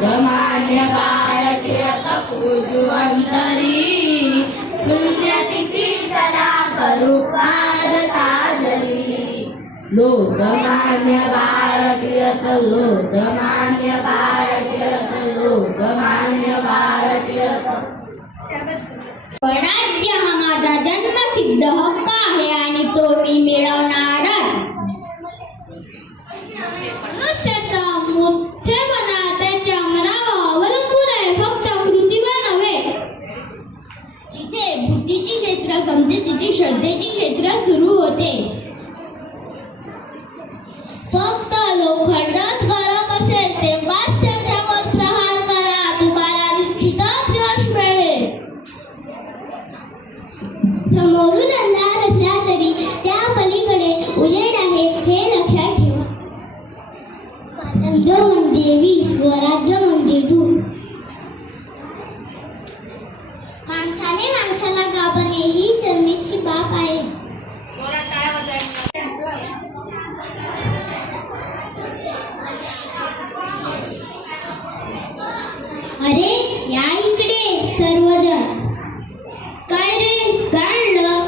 लोकमान्य बाळ टिळक पूजू अंतरी पुण्यतिथी चला करू पार साजरी लोकमान्य बाळ टिळक लोकमान्य बाळ टिळक लोकमान्य बाळ टिळक स्वराज्य हा माझा जन्मसिद्ध हक्क आहे आणि तो मी मिळवणारच. मनुष्याचा मोठेपणा त्याच्या मनावर अवलंबून आहे, फक्त कृतीवर नव्हे. जिथे बुद्धीची क्षेत्र संपते तिथे श्रद्धेची क्षेत्र सुरू होते. फक्त लोखंडच गरम असेल तेव्हाच त्याच्यावर प्रहार करा, तुम्हाला निश्चितच यश मिळेल. समोरून अंधार असला तरी त्या पलीकडे उजेड आहे हे लक्षात ठेवा. स्वातंत्र्य म्हणजे वीज, स्वराज्य म्हणजे धूळ. माणसाने माणसाला गाभणे ही शर्मेची बाब आहे. अरे या इकडे सर्वजण. काय रे गाणलं?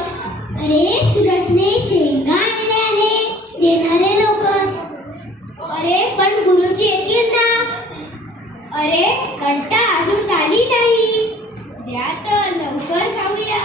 अरे सुरतने शेंगा आणले आहे, देणारे लोक. अरे पण गुरुजी येतील ना. अरे घंटा अजून झाली नाही, द्या तर लवकर खाऊया.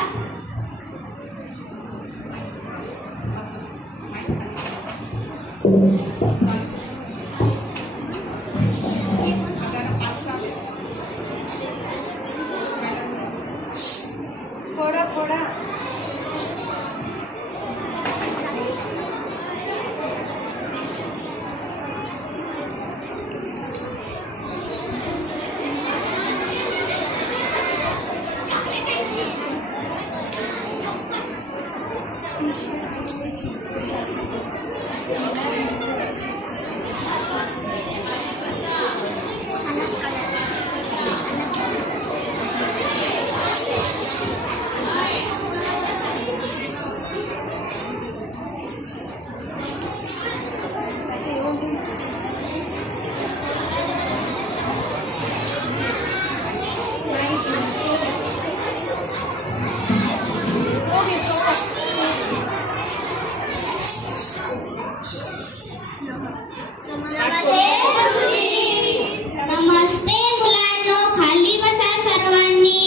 नमस्ते मुलांनो, खाली बसा सर्वांनी.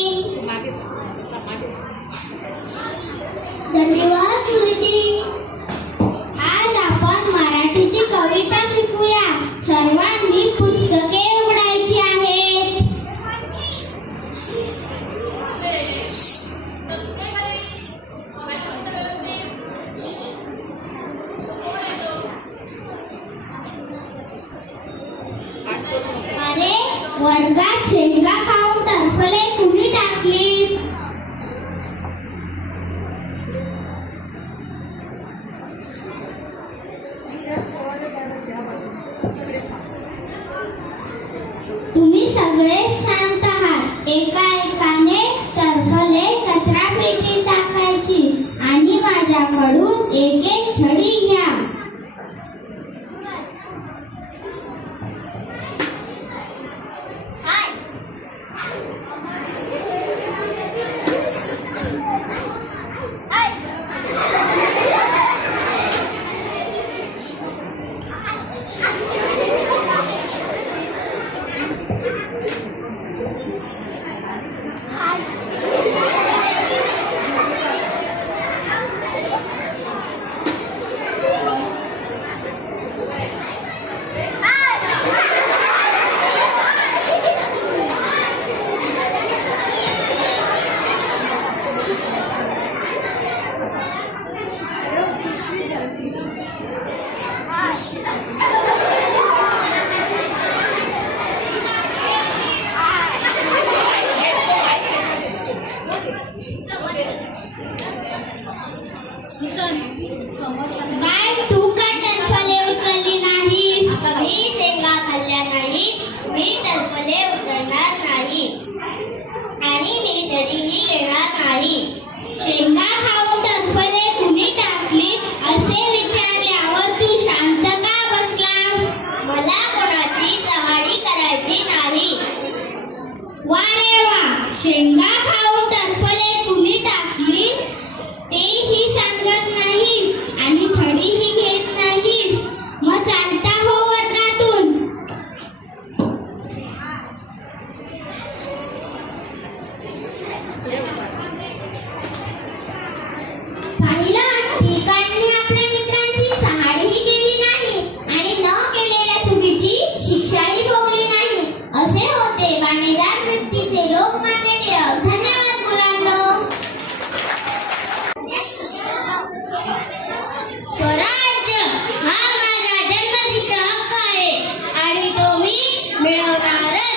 धन्यवाद गुरुजी. आज आपण मराठीची कविता शिकूया. सर्वांनी पुस्तके उघडायची आहेत. अरे वर्गात शेंगा खाऊन टरफले कुणी टाकली? तुम्ही सगळे शांत आहात. एका एकाने टरफले कचरा पेटीत टाकायची आणि माझ्याकडून एक एक छडी घ्या. बाळ तू का टरफले उचलली नाहीस? मी शेंगा खाल्ल्या नाही, मी टरफले उचलणार नाही आणि मी छडीही घेणार नाही. शेंगा खाऊन टरफले कुणी टाकली असे विचारल्यावर तू शांत का बसलास? मला कोणाची चहाडी करायची नाही. पाहिलं, टिळकांनी आपल्या मित्रांची चहाडीही केली नाही आणि न केलेल्या चुकीची शिक्षाही भोगली नाही. असे होते बाणेदार वृत्तीचे लोकमान्य टिळक. धन्यवाद मुलांनो. स्वराज्य हा माझा जन्मसिद्ध हक्क आहे आणि तो मी मिळवणारच.